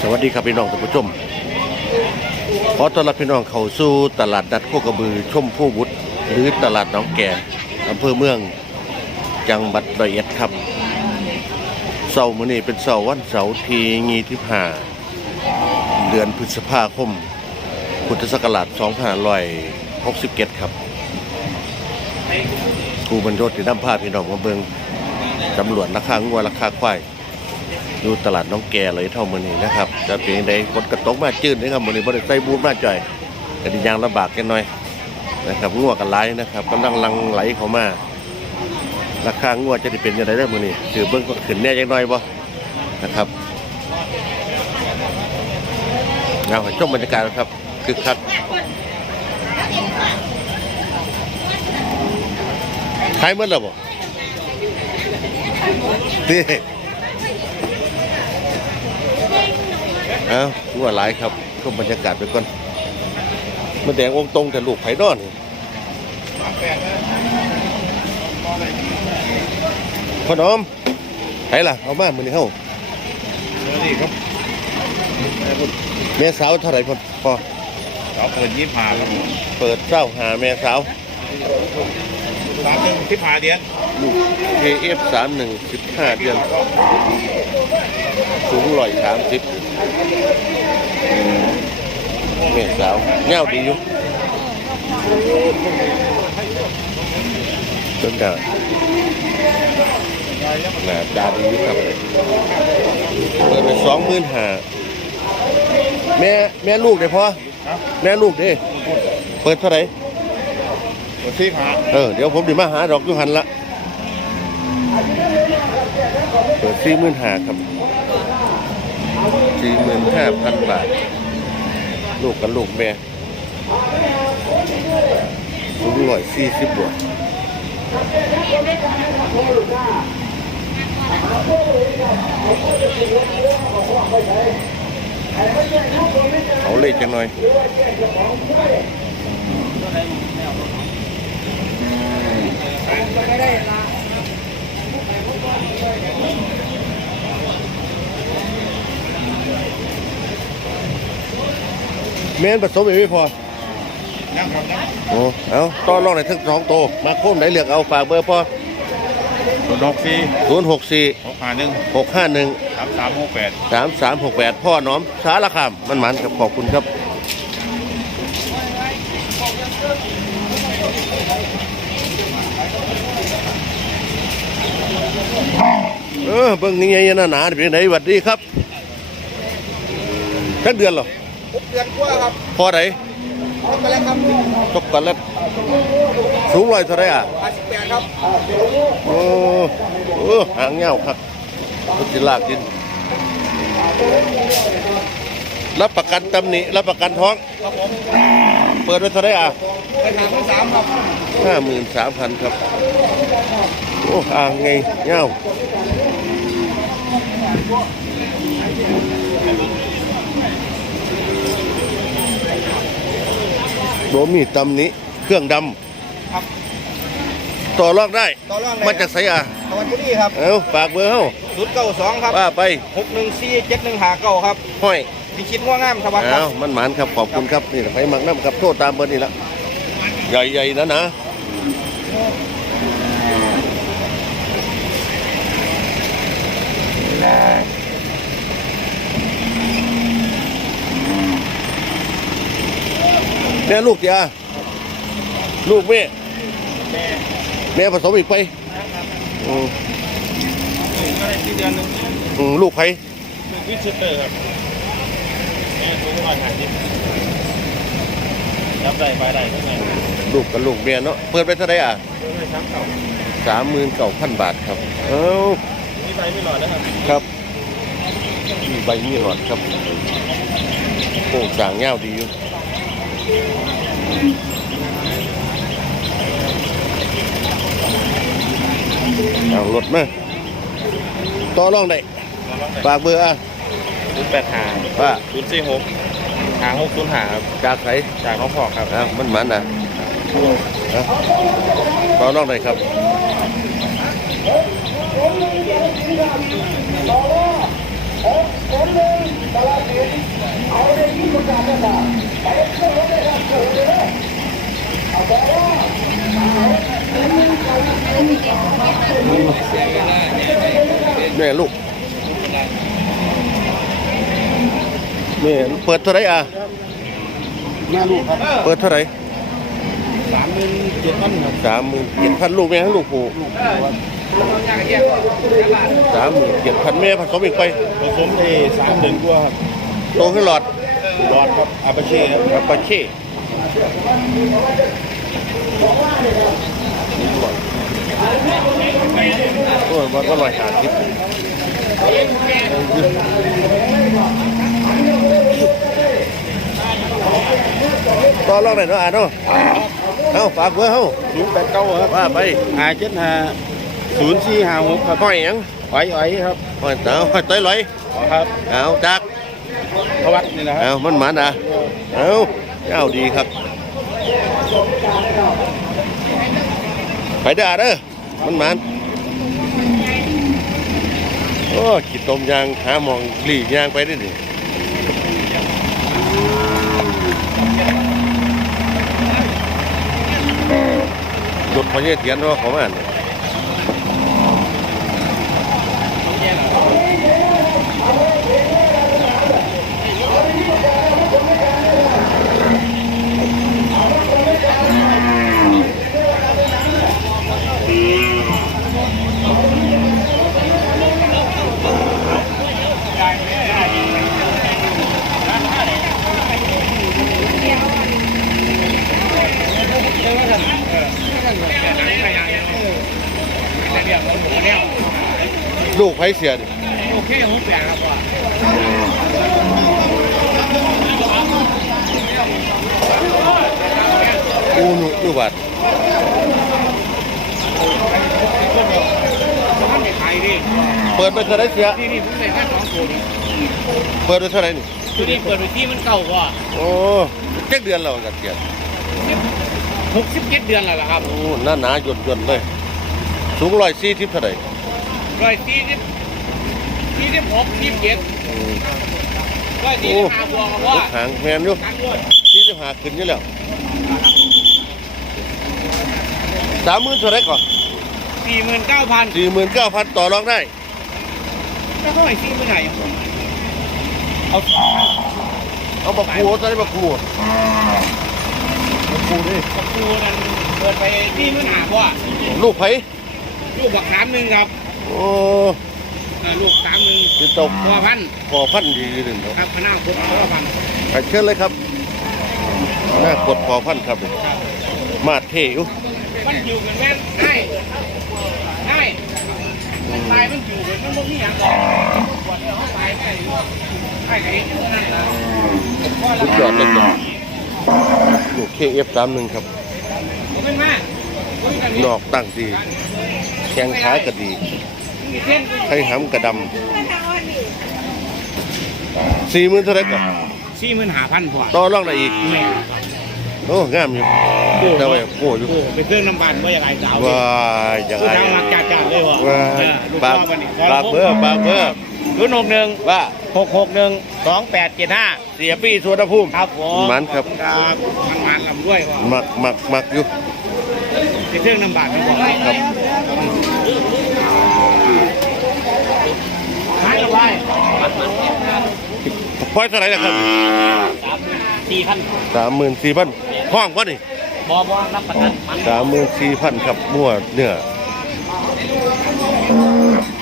สวัสดีครับพี่น้องท่านผู้ชม ขอต้อนรับพี่น้องเข้าสู่ตลาดนัดโคกระบือชมพู่บุตรหรือตลาดหน้องแก่อำเภอเมืองจังหวัดร้อยอ็ดครับเสาร์มื้อนี้เป็นเสาร์วันเสาร์ที่ยี่ที่ห้าเดือนพฤษภาคม พุทธศักราช2567 ครับครูบรรยศที่น้ำพาพี่น้องมาเบิงตำรวจราคางัวราคาควาย อยู่ตลาดน้องแกเลยเท่ามือนี้นะครับจะเพียงใดกดกระตกมาจืดนะครับมือนี้บริใส่บูทมาจ่อยกระดิยางลำบากกันหน่อยนะครับงัวกันไหลายนะครับกำลังลังไหลเข้ามา ราคางัวจะได้เป็นยังไงได้มือนี้ถือเบิ้องก็ขึ้นแน่ยังน้อยบ่นะครับเอาชมบรรยากาศนะครับคึกคักขายหมดแล้วบ่นี่ อาหัวหลายครับชมบรรยากาศไปก่อนมันแดงองค์ตรงแต่ลูกไผ่นอนนี่พ่อน้อมไผ่ล่ะ เอามามือนี้เฮ้านี่ครับแม่สาวเท่าไหร่พ่อพ่อเราเปิดยี่สิบห้าครับเปิดเศร้าหาแม่สาวสามหนึ่งสิบห้าเดือนลูก KF สามหนึ่งสิบห้าเดือน สูงร้อยสามสิบ แม่สาวเงาดีอยู่เบิ่งดาวหน้าตาดีอยู่ครับเปิดไปสองหมื่นห้าแม่แม่ลูกเด้พอแม่ลูกเด้เปิดเท่าไหร่เปิดสิบห้าเออเดี๋ยวผมดิมาหาดอกอยุหันละเปิดสี่หมื่นห้าครับ สี่หมื่นห้าพันบาท ลูกกับลูกแม่สูงร้อยสี่สิบบวกเอาเลขจังหน่อยอืม แม่นผสมอีกไม่พอนั่งครับนั่งโอ้เอาต้อนรองในทั้งสองโตวมาโค้นไหนเลือกเอาฝากเบอร์พอตัวดอกสี่ศูนย์หกสี่หกห้าหนึ่งหกห้าหนึ่ง สามสามหกแปด สามสามหกแปดพ่อน้อมสารคามมันหมันครับขอบคุณครับ เออเบิ่งนี่ไงหนาหนาๆเป็นไหนหวัดดีครับ ทั้งเดือนเหรอหกเดือนกว่าครับพอไหนเอาไปแล้วครับจกกันแล้วสูงร้อยเท่าไหรอะห้าสิบแปดครับโอ้โอ้หางเงาครับรถจิลากดิน รับประกันตำหนิ รับประกันท้อง ครับผมเปิดไว้เท่าไหรอะไปถามที่สามครับห้าหมื่นสามพันครับ โอ้อ่างไงเงา โดมีตำหนิเครื่องดครับำต่อรองได้ ต่อรองเลยมาจากไสอะตะวันบุรีครับเอาฝากเบอร์เฮาศูนย์เก้าสองครับว่าไปหกหนึ่งสี่เจ็ดหนึ่งหาเก้าครับห้อยพิชิตง่วงงามสวัสดิ์ครัเอาบมันหมานครับขอบคุณครับนี่ไปมักน้ำครับโทษตามเบอร์นี่ละใหญ่ๆนะนะ แม่ลูกจ้าลูกแม่แม่ผสมอีกไปอืมก็ได้สี่เดือนหนึ่งอืมลูกใครหนึ่งวิชุดเลยครับแม่สูงร้อยห้าสิบรับได้ไปได้ทั้งนั้นลูกกับลูกเมียเนาะเปิดไปเท่าไหร่อะด้วยช้ำเก่าสามหมื่นเก้าพันบาทครับ เอ้านี่ไปไม่หลอดนะครับ ครับมีใบมีหลอดครับโค้งสร้างเงาวดีอยู่ เอารถมาต่อรองได้ฝากเบอร์อะศูนย์แปดห้าว่าศูนย์สี่หกหาหกศูนย์หาครับจากไหนจากน้องพอกครับอะมันหมันนะเอาต่อรองได้ครับ นี่ลูกนี่เปิดเท่าไรอะแม่ลูกเปิดเท่าไรสามหมื่นเจ็ดพันรับสามหมื่นเจ็ดพันลูกแม่ทั้งลูกผู้สามหมื่นเจ็ดพันแม่ผสมอีกไปผสมเอสามหมื่นกว่าโตขึ้นหลอดหลอดครับอาปาเช่อาปาเช่ โอ้ยมันก็ลอยหาทิพต่อรองไหนอยเนาะอ่านเนาะเอ้าฝากเบอร์เฮ้าศูนย์แปดเก้าครับว่าไปห้าเจ็ดห้าศูนย์สี่ห้าหกครับห้อยหยังไอ้ไอ้ครับห้อยเต้าห้อยต้อยลอยครับเอาจักพระวัดนี่นะครัเอาบมันหมันอะเอาเจ้าดีครับ ไปเด้อเด้อมันมันโอ้ขีดตมยางหาหมองหลีกยางไปได้ดิรถพอเยเทียนว่าเขามาเนี่ย ลูกไผเสียดิโอเคหกแปดครับว่าอูนุอุบัติท่านในไทยนี่เปิดไปเท่าไรเสียนี่นี่ผมเลยแค่สองคนเปิดไปเท่าไรนี่ตัวนี้เปิดไปที่มันเก่ากว่าโอ้เจ็ดเดือนแล้วกันเสีย หกสิบเจ็ดเดือนแล้วล่ะครับโอ้หน้าหนาหยดหยดเลย สูงร้อยสี่ทิพเท่าไรร้อยสี่สิบสี่สิบหกสี่สิบเจ็ดร้อยสี่สิบห้าบวกกับลูว่ากหางแมนอยู่กันด้วยสี่สิบห้าขึ้นอยู่แล้วสามหมื่นเท่าไรก่อนสี่หมื่นเก้าพันสี่หมื่นเก้าพันต่อรองได้แล้วเขาให้สี่หมื่นไหนเอาเอาบักคูเอาตอนนี้บักคู บักคูนี่กับครูนั้นเปิดไปสี่หมื่นห้าบ่ลูกไผลูกบักขามหนึ่งครับโอ้เออลูกสามหนึ่งติดตกตัวพันพอพันดีหนึ่งเนาะครับพนักพุทธตัวพันไปเชิญเลยครับหน้ากดพอพันครับ มาดเทอยู่มันอยู่กันแม่นได้ได้มันตายมันอยู่กันมันบ่มีอย่างก่อนปวดเขาตายได้ได้ไหนนั่นนะสุดยอดเลยครับ ลูกเคเอฟสามหนึ่งครับเป็นมานอกตั้งดี แข้งขาก็ดีมีเส้นไข่หำกระดำสี่หมื่นเท่าไหรก่อนสี่หมื่นห้าพันพอต่อรองได้อีกแม่โอ้งามอยู่แต่ว่าโอ้อยู่โอ้ไปเครื่องน้ำบานว่าอย่างไรสาวว้ายอย่างผู้ไรชายรักจัดจัดเลยวะว้ายปากปากเบอร์ปากเบอร์ ศูนย์หกหนึ่งว่าหกหกหนึ่งสองแปดเจ็ดห้าเสียปี้สวนภูมิครับผมมันครับครับมันมันลำด้วยวะมักมักมักอยู่ไปเครื่องน้ำบานไม่บอกครับหายไปพอยเท่าไหรล่ะครับสี่พันสามหมื่นสี่พันห้องวะนี่บอบอรับประกันมัน สามหมื่นสี่พันครับมั่วเนื้อไป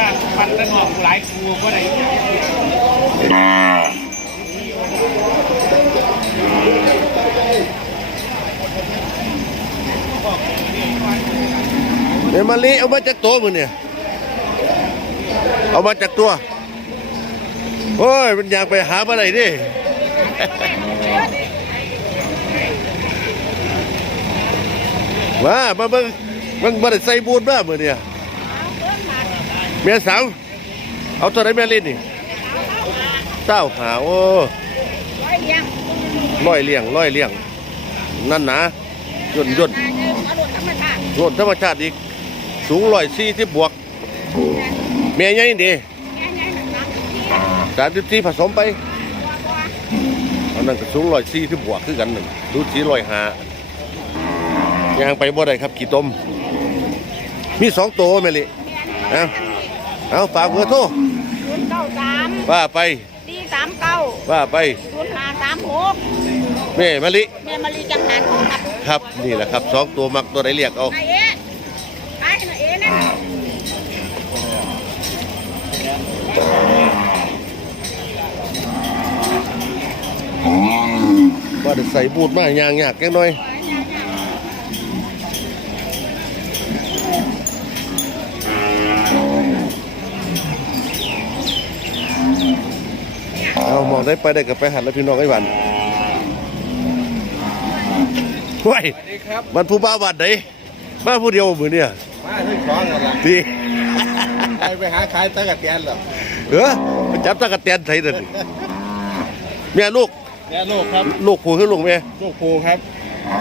ด้านฟันด้านอกหลายครูก็ได้เดี๋ยวมาลีเอามาจากตัวมือเนี่ย เอามาจากตัว โอ้ย มันอยากไปหาอะไรดิมามาเบิ่งมันบ่ได้ใส่บูทมามื้อเนี่ย เมียสาวเอาตัวไหนแม่เล่นนี่เต้าหาโอ้ร้อยเลี้ยงร้อยเลี้ยง นั่นนะย่นย่นรถธรรมชาติอีก สูงร้อยสี่ที่บวกเมียใหญ่ดีสามสิบสี่ผสมไปอันนั้นก็สูงร้อยสี่ที่บวกคือกันหนึ่งดูสีร้อยหายางไปบ่ได้ครับกี่ต้ม มีสองตัวแม่ลิเอา เอาฝากเบอร์โทรศูนย์เก้าสามว่าไปสี่สามเก้าว่าไปศูนย์ห้าสามหกแม่มะลิแม่มารีจังหันครับครับนี่แหละครับสองตัวมักตัวไหนเรียกเอาไอเอ๊ะไอ้หน่อยเอ๊ะนั่นว่าจะใส่บูดมายางยากแค่น้อย เอามองได้ไปได้กับไปหันแล้วพี่น้องไอ้หวันว้ยสวัสดีครับมันผู้บ้าบัดไหนมาผู้เดียวมือเนี่ยมาที่สองกันละดีไปไปหาขายตะกะเตียนเหรอเออไปจับตะกะแตนไทยเด้อนี่แม่ลูกเนี่ยลูกครับ ลูกผู้คือลูกแม่ลูกภูครับ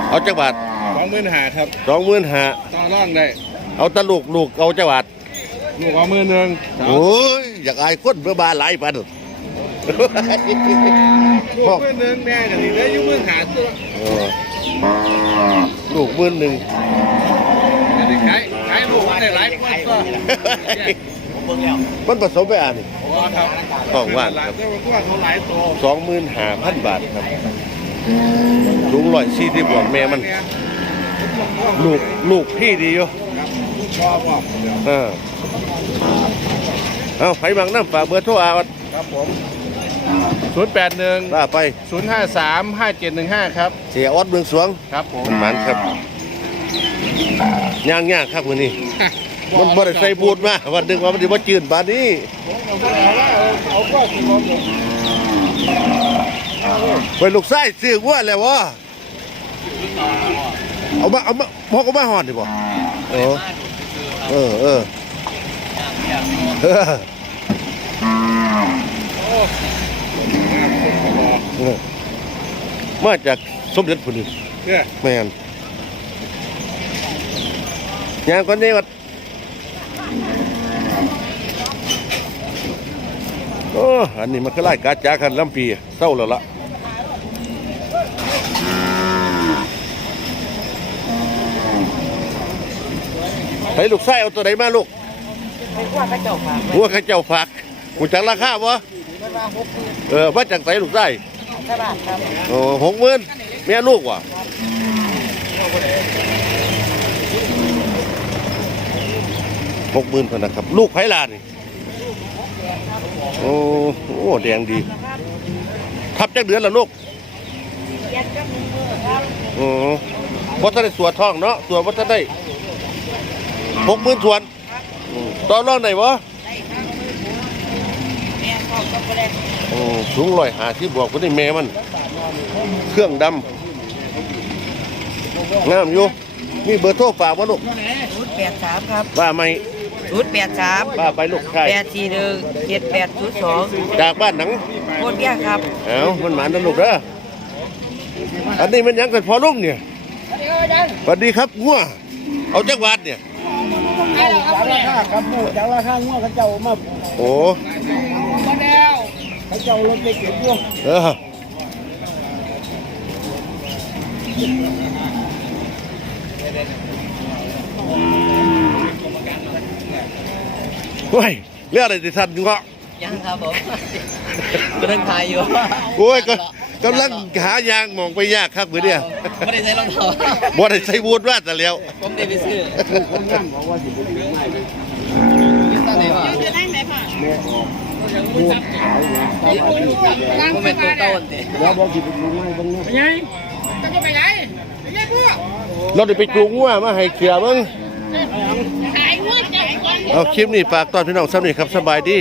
เอาจักบาทสองหมื่นหาครับสองหมื่นห้าต่อร่องได้ เอาแตะลูกลูกเอาจักบาทลูกเอามือหนึ่งโอ้ยอยากอายคนเพื่อบาหลายปัน ลูกมือหนึ่งแม่กันนี่ได้อยุ่มือหาตัวเออลูกหมื่นหนึ่งจะได้ขายขายลูกได้หลายคนก็มันผสมไปอ่านนี่โอ้ครับของว่างหลาคยรับตัวตัวเขาหลายตัวสองหมื่นห้าพันบาทครับลุงลอยซี่ที่บวกแม่มัน ลูกลูกพี่ดีอยู่ชอบบอกเออเอาไผบางน้ำฝากเบอร์โทรเอาครับผม ศูนย์แปดหนึ่งว่าไปศูนย์ห้าสามห้าเจ็ดหนึ่งห้าครับ เสียออดเมืองสวงครับผมมันมันครับย่างย่างครับมือนี้มันบริใส่บูดมาวันหนึ่งว่ามันจะว่าจืดบานนี้เอาก็คือผมไปลูกไส้ซื้อว่าแล้ววะเอามาเอามาพอกเอามาหอนดิบ่เออเออเออ เออเออมาจากสมเด็จพุ่นนี่เนี่ยแม่นยางคนนี้ก็โอ้อันนี้มันก็ไล่กาจากันลำปีเศร้าแล้วล่ะให้ลูกไส้เอาตัวไหนมาลูกไม่ว่าพระเจ้าค่ะหัวข้าเจ้าฝากกูจักราคา บ่ไม่ว่าหกหมื่นเออมาจากไสลูกไส้กระบาทครับโอ้หกหมื่นแม่ลูกว่ะหกหมื่นพนนะครับ ลูกไผ่ลานนี่โอ้โอ้แดงดี ทับจักเดือนละลูกเย็นจังหนึ่งมือครับโอ้วัฒนได้สวดท้องเนาะสวดวัฒนได้หกหมื่นส่วนอืมต่อรองไหนวะแม่ชอบช็อก โกแลตโอ้สูงร้อยหาที่บวกคนนี้แม่มัน เครื่องดำงามอยู่มีเบอร์โทรฝากวะลูกศูนย์แปดสามครับว่าไม่ศูนย์แปดสามว่าไปลูกชายแปดสี่หนึ่งเจ็ดแปดศูนย์สองจากบ้านหนังโคตรยากครับเอ้ามันหมานนะลูกเด้ออันนี้มันหยังกันพอลุงเนี่ยสวัสดีครับงัวเอาจักรวาดเนี่ยครับหมูจากราคาง่วงเขาเจ้ามาโอ้ เขาเจ้ารถไปเก็บง่วงเออเฮ้ยเรื่องอะไรที่ท่านเงาะยังครับผมกำลังถ่ายอยู่โอ้ยก็กำลังหายางมองไปยากครับมือเนี่ยไม่ได้ใช้รองเท้าบ่ได้ใส่บูดว่าแต่แล้ว ผมได้ไปซื้อคนนั่งบอกว่าสิบปีไม่เลยตั้งไหนวะแม่อ อกพูดขายเนี่ยถ้าดที่เดียวผมเป็นตัวต้นเดีแล้วบอกสิบปีไม่เป็นเนี่ยเราได้ไปจูงว่ามาให้เขียมึงขางเอาคลิปนี้ฝากตอนพี่น้องซ้ำนี่ครับสบายดี